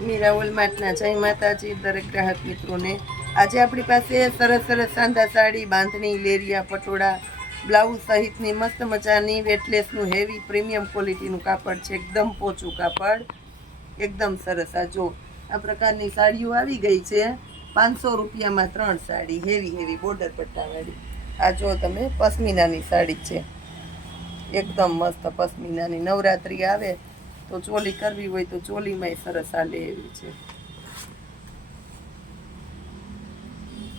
મીરા ઓલમાટના જય માતાજી, દરેક ગ્રાહક મિત્રોને. આજે આપણી પાસે સરસ સરસ સાંધા સાડી, બાંધણી, લેરિયા, પટોળા, બ્લાઉઝ સહિતની મસ્ત મજાની વેટલેસનું હેવી પ્રીમિયમ ક્વોલિટીનું કાપડ છે. એકદમ પોચું કાપડ. એકદમ સરસ. આ જો, આ પ્રકારની સાડીઓ આવી ગઈ છે. પાંચસો રૂપિયામાં ત્રણ સાડી હેવી હેવી બોર્ડર પટ્ટાવાળી. આ જો તમે પશ્મિનાની સાડી છે. એકદમ મસ્ત પશ્મિનાની નવરાત્રિ આવે તો ચોલી કરવી હોય તો ચોલીમાંય સરસ હાલે એવી છે.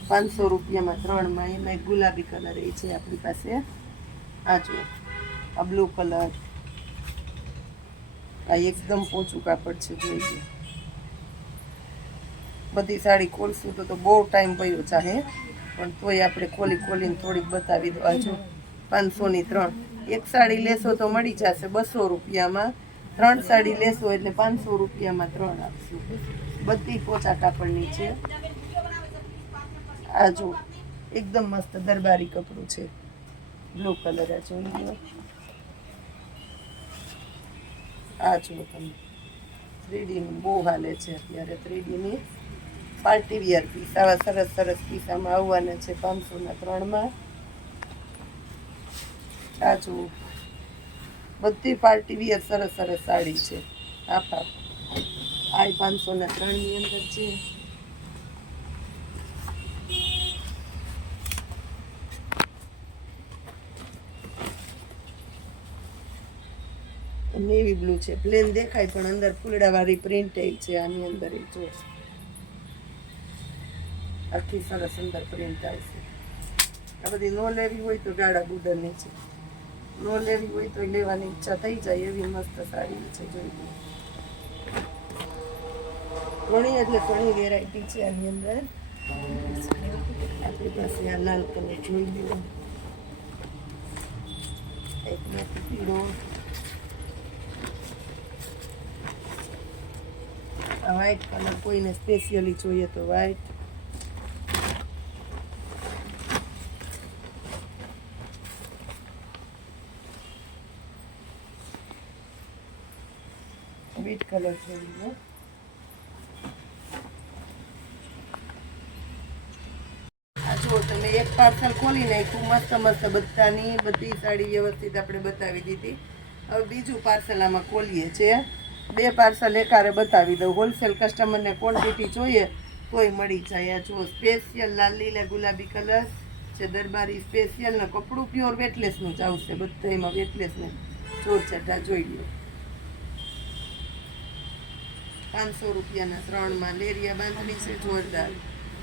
પાંચસો રૂપિયામાં ત્રણમાં એમાં ગુલાબી કલર એ છે આપણી પાસે. આ જો આ બ્લુ કલર. આ એકદમ પોચું કાપડ છે જોઈએ બધી સાડી ખોલશું તો તો બહુ ટાઈમ પડ્યો ચાહે પણ તોય આપણે ખોલી ખોલીને થોડીક બતાવી દો. આ જો પાંચસોની ત્રણ. એક સાડી લેશો તો મળી જશે બસો રૂપિયામાં. ત્રણ સાડી લેશો એટલે પાંચસો રૂપિયામાં ત્રણ આપશું. બધી પોચા કાપડની છે. આ જો, એકદમ મસ્ત દરબારી કપડું છે. બ્લુ કલર આ જોઈ લો. આ જુઓ તમે. થ્રીડીનું બહુ હાલે છે અત્યારે થ્રીડીની. Party wear piece. આવા સરસ સરસ પીસ આમાં આવવાના છે પાંચસોના ત્રણમાં. આ જુઓ બધી પાર્ટી વિયર સરસ સરસ સાડી છે. આખા આ પાંચસોના ત્રણની અંદર છે. નેવી બ્લુ છે. પ્લેન દેખાય પણ અંદર ફૂલડાવાળી પ્રિન્ટ છે. આની અંદર એ જો. આખી સરસ અંદર પ્રિન્ટ આવશે આ બધી નો લેવી હોય તો ગાળા ગુડરની છે. નો લેવી હોય તો લેવાની ઈચ્છા થઈ જાય એવી મસ્ત સાડી છે જોઈ ઘણી એટલે ઘણી વેરાયટી છે આની અંદર. આપણી પાસે આ લાલ કલર જોઈ લો. એક પીળો. આ વ્હાઈટ કલર કોઈને સ્પેશિયલી જોઈએ તો વ્હાઈટ વ્હીટ કલર છે આ જુઓ તમે એક પાર્સલ ખોલી નાખ્યું, મસ્ત મસ્ત બધાની બધી સાડી વ્યવસ્થિત આપણે બતાવી દીધી. હવે બીજું પાર્સલ આમાં ખોલીએ છીએ. બે પાર્સલ એકારે બતાવી દઉં. હોલસેલ કસ્ટમરને ક્વોન્ટિટી જોઈએ, તોય મળી જાય. આ જો સ્પેશિયલ લાલ, લીલા, ગુલાબી કલર છે, દરબારી સ્પેશિયલ ને કપડું પ્યોર વેટલેસનું જ આવશે. બધા એમાં વેટલેસને જોર ચટા જોઈ લો. પાંચસો રૂપિયાના ત્રણમાં લેરિયા બાંધણી છે જોરદાર.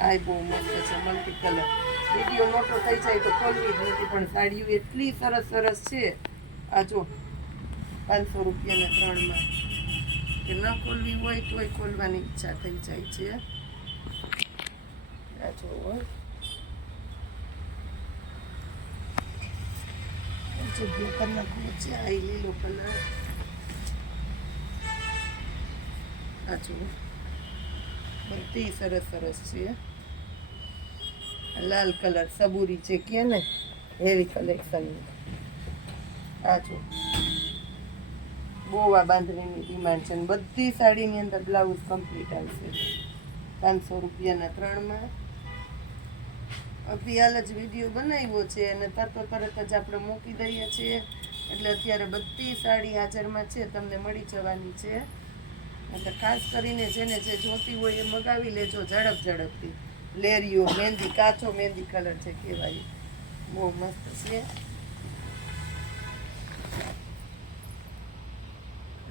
આય બહુ મસ્ત છે મલ્ટી કલર વીડિયો મોટો થઈ જાય તો ખોલવી જ નથી, પણ સાડીઓ એટલી સરસ સરસ છે. આ જો, પાંચસો રૂપિયાના ત્રણમાં. કે ન ખોલવી હોય તોય ખોલવાની ઈચ્છા થઈ જાય છે. આ જો જગ્યા કલર છે, આ લીલો કલર આ જુઓ બધી સરસ સરસ છે. લાલ કલર, સબુરી છે કે ને, હેવી કલેક્શન આ જુઓ ગોવા બાંધણીની ડિમાન્ડ છે બધી સાડીની અંદર બ્લાઉઝ કમ્પ્લીટ આવશે પાંચસો રૂપિયાના ત્રણમાં. અભિયાલ જ વીડિયો બનાવ્યો છે અને તરત તરત જ આપણે મૂકી દઈએ છીએ. એટલે અત્યારે બધી સાડી હાજરમાં છે, તમને મળી જવાની છે. એટલે ખાસ કરીને જેને જે જોતી હોય એ મગાવી લેજો ઝડપ ઝડપથી. લેરીઓ, મહેંદી, કાચો મહેંદી કલર છે કહેવાય. બહુ મસ્ત છે.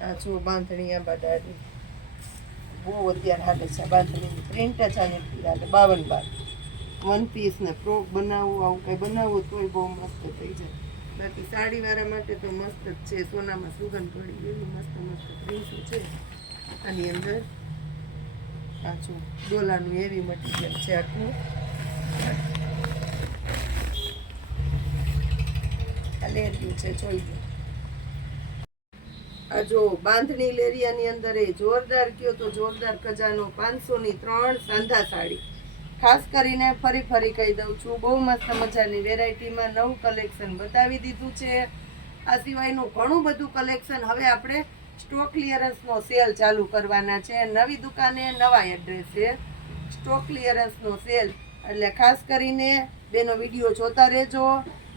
આ બાંધણી આ બધાની બહુ અત્યારે હાલે છે બાંધણીની પ્રિન્ટ જ આને હાલે. બાવન બાર. વન પીસ ને ફ્રોક બનાવવું આવું કંઈ બનાવવું તોય બહુ મસ્ત થઈ જાય. બાકી સાડીવાળા માટે તો મસ્ત જ છે. સોનામાં સુગંધ પડી એવું મસ્ત મસ્ત પ્રિન્ટ છે. આની અંદર પાછું ડોલાનું એવી મટીરિયલ છે આખું. આ લેરિયું છે, જોઈ લો. આ જો બાંધણી લેરિયાની અંદર એ જોરદાર કયો તો જોરદાર ખજાનો પાંચસો ની ત્રણ સાંધા સાડી. ખાસ કરીને ફરી ફરી કહી દઉં છું, બહુ મસ્ત મજાની વેરાયટીમાં નવું કલેક્શન બતાવી દીધું છે. આ સિવાયનું ઘણું બધું કલેક્શન હવે આપણે સ્ટોક ક્લિયરન્સનો સેલ ચાલુ કરવાના છે. નવી દુકાને નવા એડ્રેસે સ્ટોક ક્લિયરન્સનો સેલ. એટલે ખાસ કરીને બેનો વીડિયો જોતા રહેજો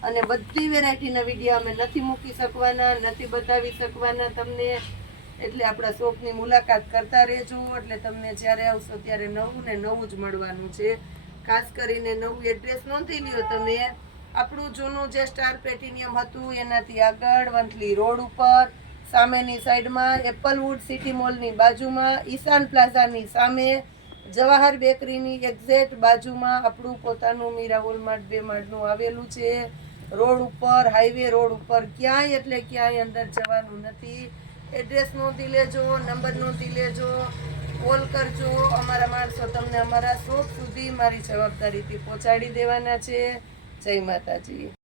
અને બધી વેરાયટીના વીડિયો અમે નથી મૂકી શકવાના, નથી બતાવી શકવાના તમને. એટલે આપણા શોપની મુલાકાત કરતા રહેજો. એટલે તમને જ્યારે આવશો ત્યારે નવું ને નવું જ મળવાનું છે. ખાસ કરીને નવું એડ્રેસ નોંધી લ્યો તમે. આપણું જૂનું જે સ્ટાર પ્લેટિનિયમ હતું, એનાથી આગળ વંથલી રોડ ઉપર સામેની સાઈડમાં એપલવુડ સિટી મોલની બાજુમાં, ઈશાન પ્લાઝાની સામે, જવાહર બેકરીની એક્ઝેક્ટ બાજુમાં આપણું પોતાનું મીરા વોલમાર્ટ બે માળનું આવેલું છે. રોડ ઉપર, હાઈવે રોડ ઉપર ક્યાંય એટલે ક્યાંય અંદર જવાનું નથી. એડ્રેસ નોંધી લેજો, નંબર નોંધી લેજો, કોલ કરજો. અમારા માણસો તમને અમારા શોપ સુધી મારી જવાબદારીથી પહોંચાડી દેવાના છે. જય માતાજી.